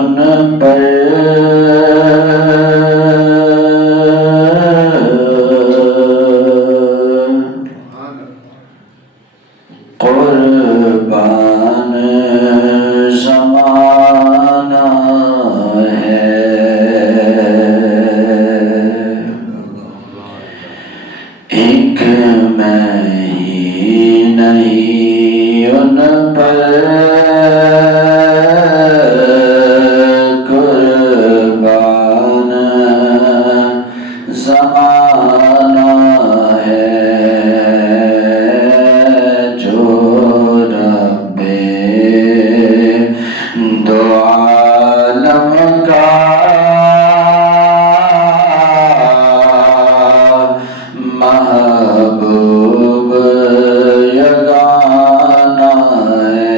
ان پر قربان زمانہ ہے، ایک میں ہی نہیں ان پر قربان زمانہ ہے، جو رب دو عالم کا محبوب یگانہ ہے،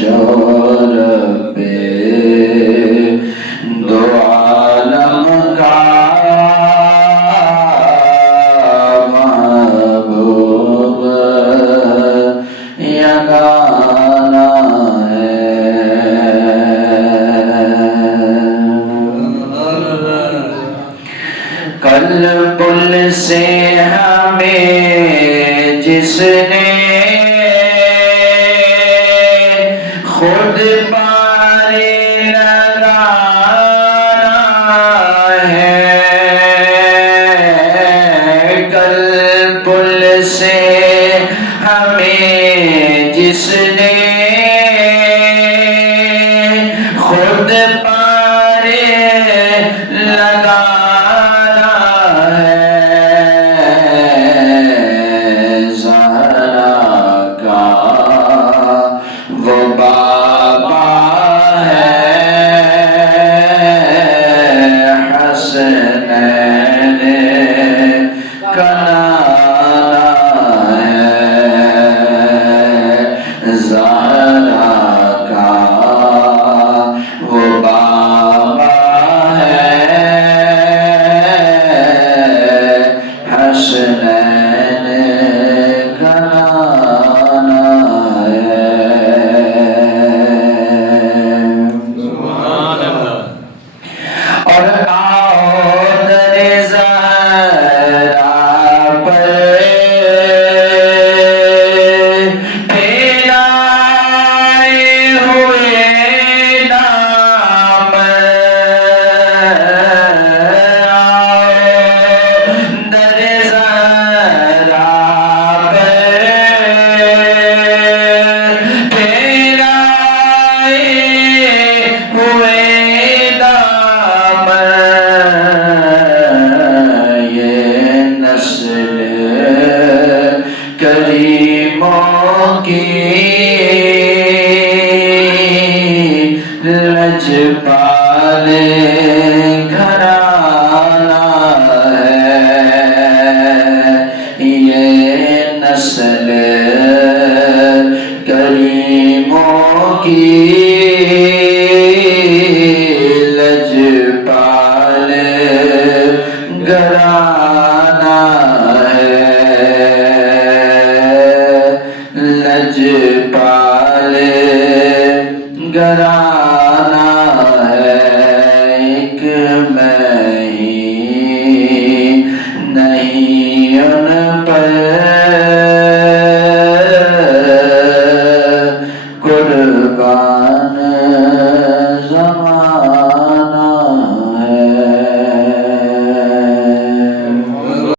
جو رب دو عالم کا محبوب یگانہ ہے۔ قلب سے ہمیں جس نے خود پار لگانا ہے، قلب سے ہمیں جس نے خود پار لگانا ہے، زہرا کا وہ بابا ہے، حسنین کا نانا ہے، زہرا کا وہ بابا ہے، حسنین کا نانا ہے۔ اور آؤ در زہرا پر پھیلائے ہوئے نام، آؤ در زہرا پر پھیلائے ہوئے نام، یہ نسل کریموں کی لجپال گھرانہ ہے، یہ نسل کریموں کی لجپال گھرانہ ہے، لجپال